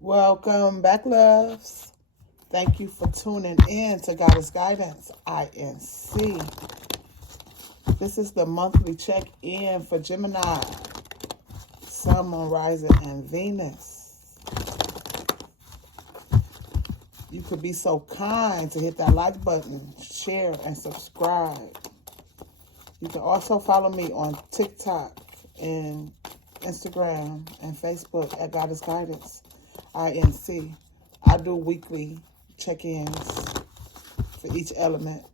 Welcome back, loves. Thank you for tuning in to Goddess Guidance, INC. This is the monthly check-in for Gemini, Sun, Moon, Rising, and Venus. You could be so kind to hit that like button, share, and subscribe. You can also follow me on TikTok and Instagram and Facebook at Goddess Guidance, INC. I do weekly check-ins for each element,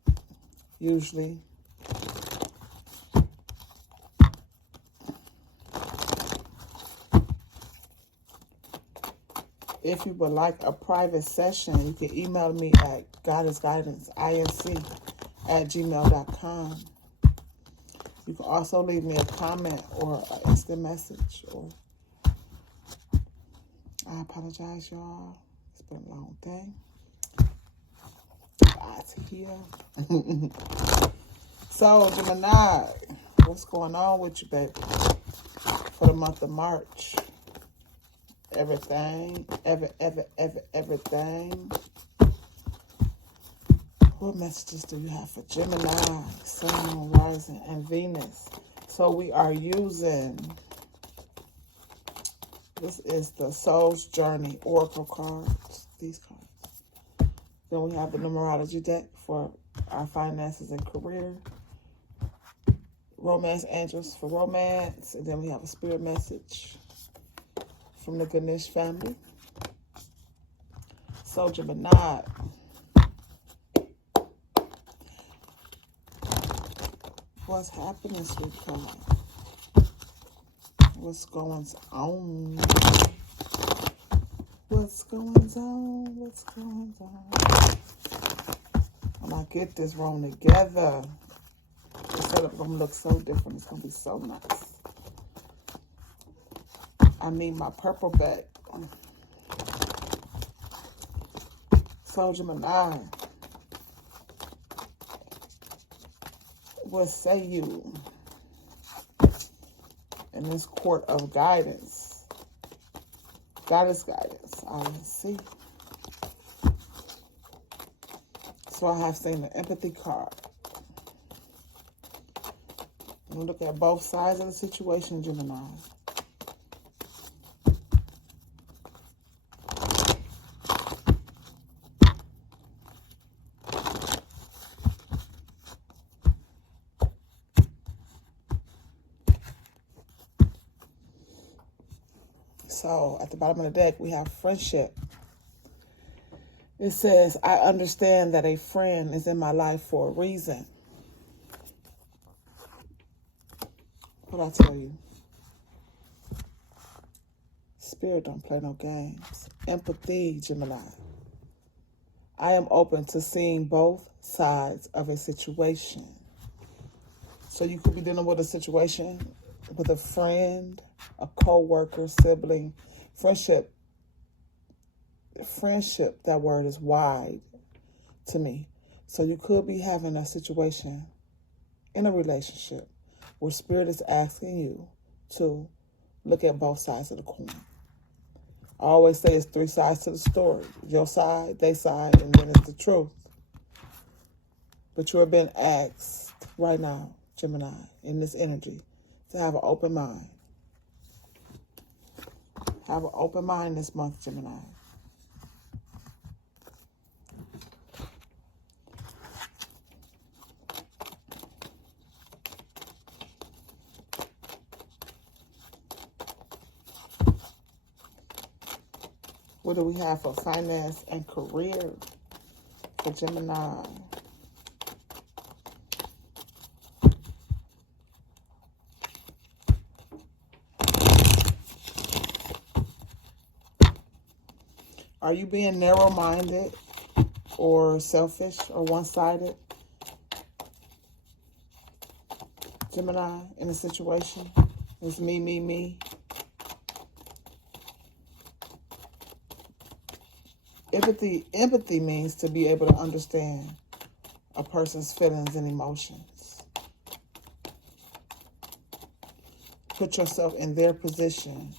usually. If you would like a private session, you can email me at goddessguidanceinc@gmail.com. You can also leave me a comment or an instant message. I apologize, y'all. It's been a long day. God's here. So, Gemini, what's going on with you, baby? For the month of March. Everything. What messages do you have for Gemini, Sun, Moon, Rising, and Venus? So we are using, this is the Soul's Journey Oracle cards, these cards. Then we have the numerology deck for our finances and career. Romance angels for romance. And then we have a spirit message from the Ganesh family. So Gemini, what's happening, sweetheart? What's going on? What's going on? What's going on? When I get this room together, the setup gonna look so different. It's gonna be so nice. I need my purple back. So Gemini, what say you in this court of guidance? Goddess guidance, I see. So I have seen the empathy card. And look at both sides of the situation, Gemini. So at the bottom of the deck, we have friendship. It says, I understand that a friend is in my life for a reason. What I tell you? Spirit don't play no games. Empathy, Gemini. I am open to seeing both sides of a situation. So you could be dealing with a situation with a friend, a co-worker, sibling, friendship. Friendship, that word is wide to me. So you could be having a situation in a relationship where Spirit is asking you to look at both sides of the coin. I always say it's three sides to the story. Your side, their side, and then it's the truth. But you are being asked right now, Gemini, in this energy, to have an open mind. Have an open mind this month, Gemini. What do we have for finance and career for Gemini? Are you being narrow-minded or selfish or one-sided, Gemini, in a situation? It's me. Empathy means to be able to understand a person's feelings and emotions. Put yourself in their position.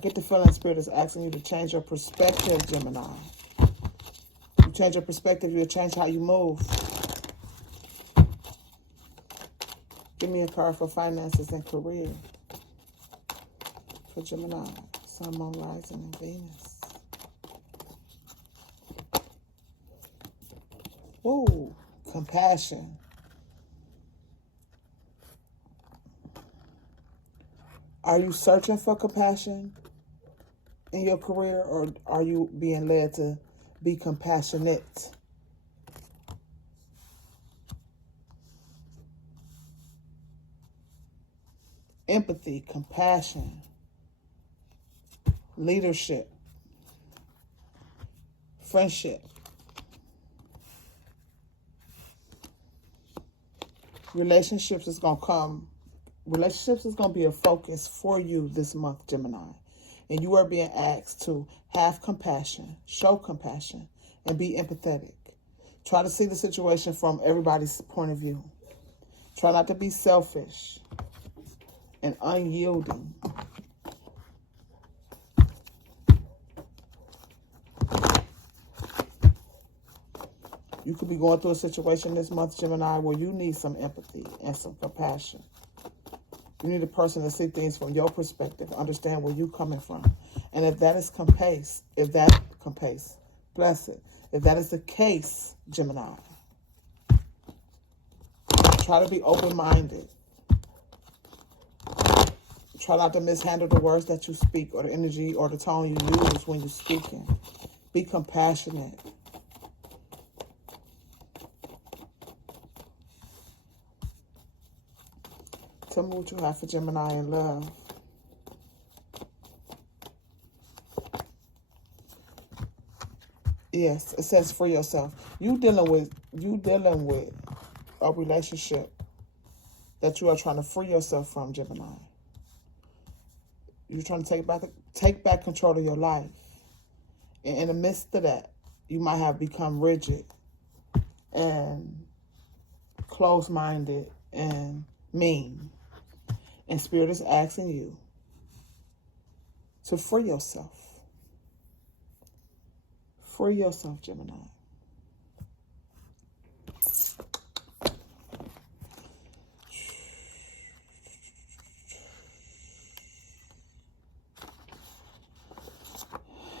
get the feeling Spirit is asking you to change your perspective, Gemini. You change your perspective, you'll change how you move. Give me a card for finances and career. For Gemini, Sun, Moon, Rising, and Venus. Ooh, compassion. Are you searching for compassion in your career, or are you being led to be compassionate? Empathy, compassion, leadership, friendship. Relationships is going to be a focus for you this month, Gemini. And you are being asked to have compassion, show compassion, and be empathetic. Try to see the situation from everybody's point of view. Try not to be selfish and unyielding. You could be going through a situation this month, Gemini, where you need some empathy and some compassion. You need a person to see things from your perspective, understand where you're coming from. And if that is if that is the case, Gemini, try to be open-minded. Try not to mishandle the words that you speak or the energy or the tone you use when you're speaking. Be compassionate. Tell me what you have for Gemini in love. Yes, it says for yourself. You dealing with a relationship that you are trying to free yourself from, Gemini. You're trying to take back control of your life. And in the midst of that, you might have become rigid and closed-minded and mean. And Spirit is asking you to free yourself. Free yourself, Gemini.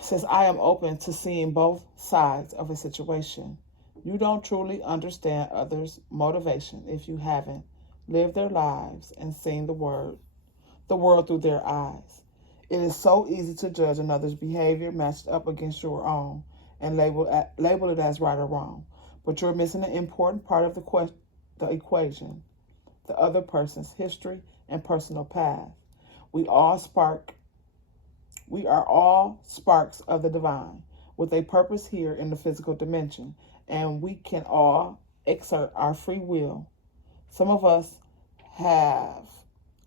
It says, I am open to seeing both sides of a situation. You don't truly understand others' motivation if you haven't lived their lives and seen the world through their eyes. It is so easy to judge another's behavior matched up against your own and label it as right or wrong. But you're missing an important part of the equation, the other person's history and personal path. We are all sparks of the divine with a purpose here in the physical dimension, and we can all exert our free will. Some of us have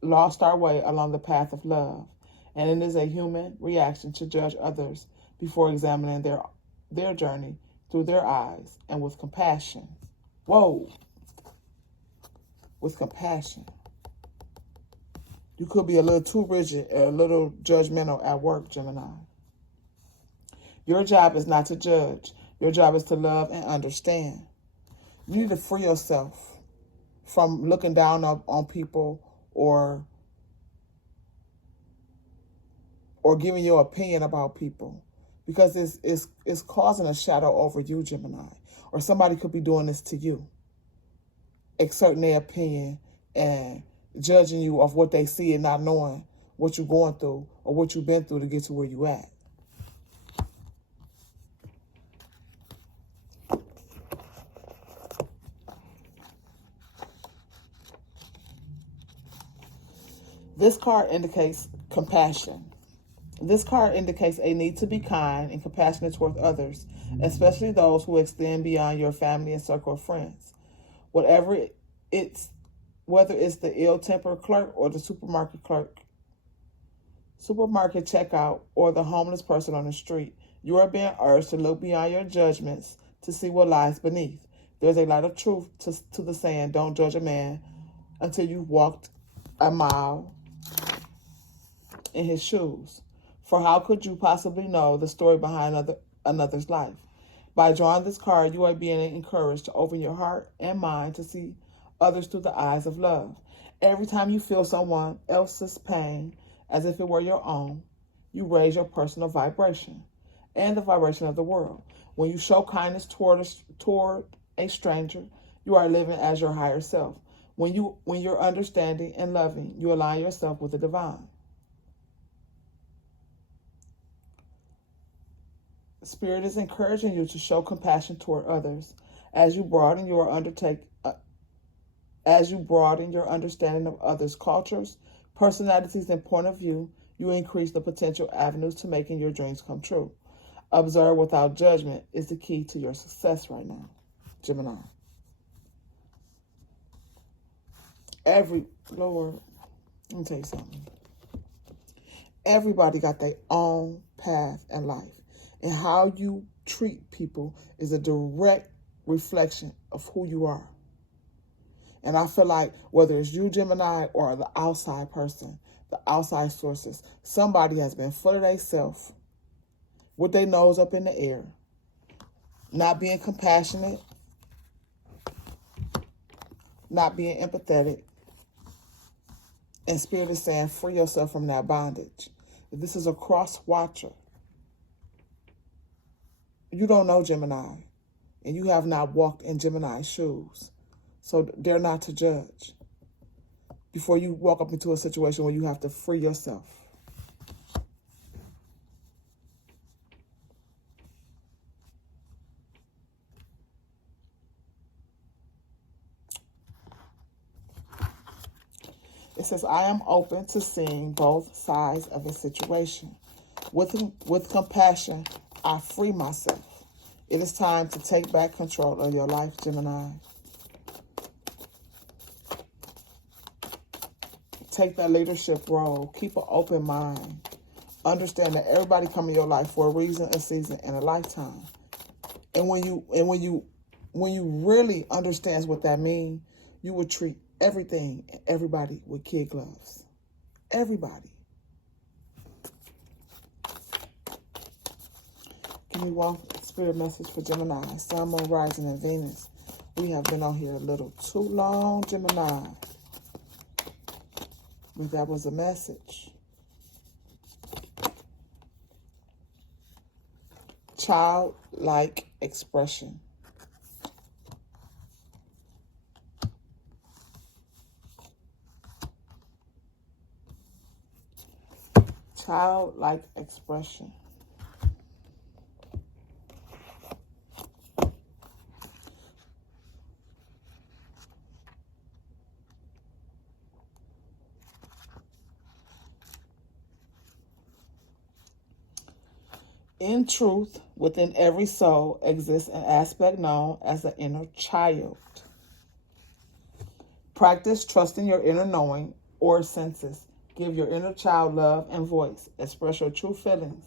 lost our way along the path of love, and it is a human reaction to judge others before examining their journey through their eyes and with compassion. Whoa! With compassion. You could be a little too rigid, a little judgmental at work, Gemini. Your job is not to judge. Your job is to love and understand. You need to free yourself from looking down on people or giving your opinion about people, because it's causing a shadow over you, Gemini. Or somebody could be doing this to you, exerting their opinion and judging you of what they see and not knowing what you're going through or what you've been through to get to where you at. This card indicates compassion. This card indicates a need to be kind and compassionate toward others, especially those who extend beyond your family and circle of friends. Whether it's the ill-tempered clerk or the supermarket checkout, or the homeless person on the street, you are being urged to look beyond your judgments to see what lies beneath. There's a lot of truth to the saying, don't judge a man until you've walked a mile in his shoes. For how could you possibly know the story behind another's life? By drawing this card, you are being encouraged to open your heart and mind to see others through the eyes of love. Every time you feel someone else's pain as if it were your own, you raise your personal vibration and the vibration of the world. When you show kindness toward a stranger, you are living as your higher self. When you're understanding and loving, you align yourself with the divine. Spirit is encouraging you to show compassion toward others as you broaden your understanding of others' cultures, personalities, and point of view. You increase the potential avenues to making your dreams come true. Observe without judgment is the key to your success right now, Gemini. Lord, let me tell you something. Everybody got their own path in life. And how you treat people is a direct reflection of who you are. And I feel like whether it's you, Gemini, or the outside person, the outside sources, somebody has been full of themselves with their nose up in the air, not being compassionate, not being empathetic. And Spirit is saying, free yourself from that bondage. This is a cross watcher. You don't know Gemini, and you have not walked in Gemini's shoes. So they're not to judge before you walk up into a situation where you have to free yourself. It says, I am open to seeing both sides of a situation. With compassion, I free myself. It is time to take back control of your life, Gemini. Take that leadership role. Keep an open mind. Understand that everybody come in your life for a reason, a season, and a lifetime. And when you really understand what that means, you will treat everything and everybody with kid gloves. Everybody. Give me one spirit message for Gemini. Sun, Moon, Rising, and Venus. We have been on here a little too long, Gemini. But that was a message. Childlike expression. Childlike expression. In truth, within every soul exists an aspect known as the inner child. Practice trusting your inner knowing or senses. Give your inner child love and voice. Express your true feelings.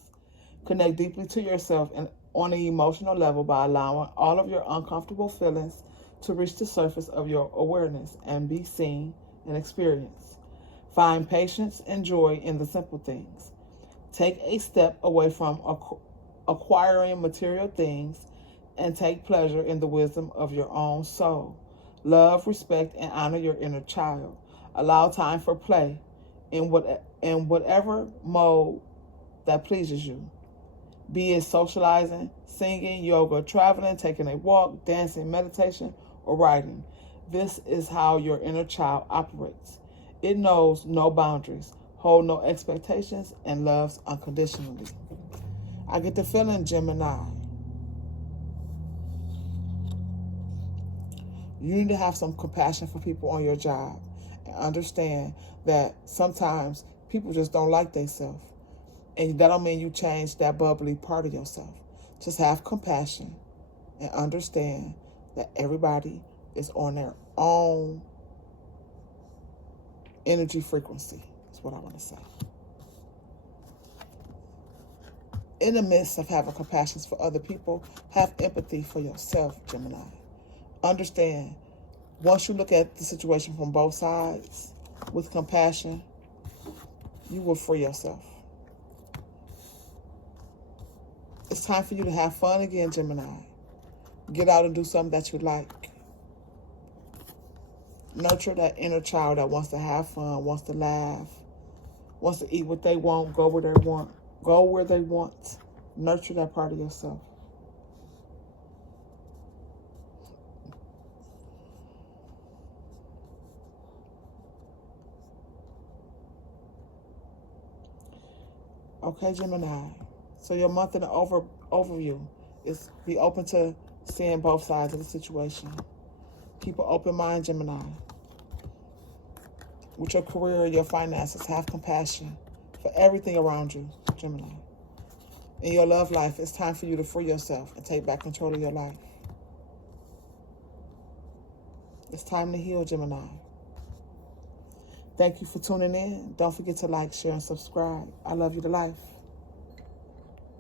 Connect deeply to yourself and on an emotional level by allowing all of your uncomfortable feelings to reach the surface of your awareness and be seen and experienced. Find patience and joy in the simple things. Take a step away from acquiring material things and take pleasure in the wisdom of your own soul. Love, respect, and honor your inner child. Allow time for play in whatever mode that pleases you. Be it socializing, singing, yoga, traveling, taking a walk, dancing, meditation, or writing. This is how your inner child operates. It knows no boundaries, holds no expectations, and loves unconditionally. I get the feeling, Gemini, you need to have some compassion for people on your job and understand that sometimes people just don't like themselves. And that don't mean you change that bubbly part of yourself. Just have compassion and understand that everybody is on their own energy frequency. That's what I want to say. In the midst of having compassion for other people, have empathy for yourself, Gemini. Understand, once you look at the situation from both sides with compassion, you will free yourself. time for you to have fun again, Gemini. Get out and do something that you like. Nurture that inner child that wants to have fun, wants to laugh, wants to eat what they want, go where they want. Go where they want. Nurture that part of yourself. Okay, Gemini. So your month in the overview is be open to seeing both sides of the situation. Keep an open mind, Gemini. With your career and your finances, have compassion for everything around you, Gemini. In your love life, it's time for you to free yourself and take back control of your life. It's time to heal, Gemini. Thank you for tuning in. Don't forget to like, share, and subscribe. I love you to life.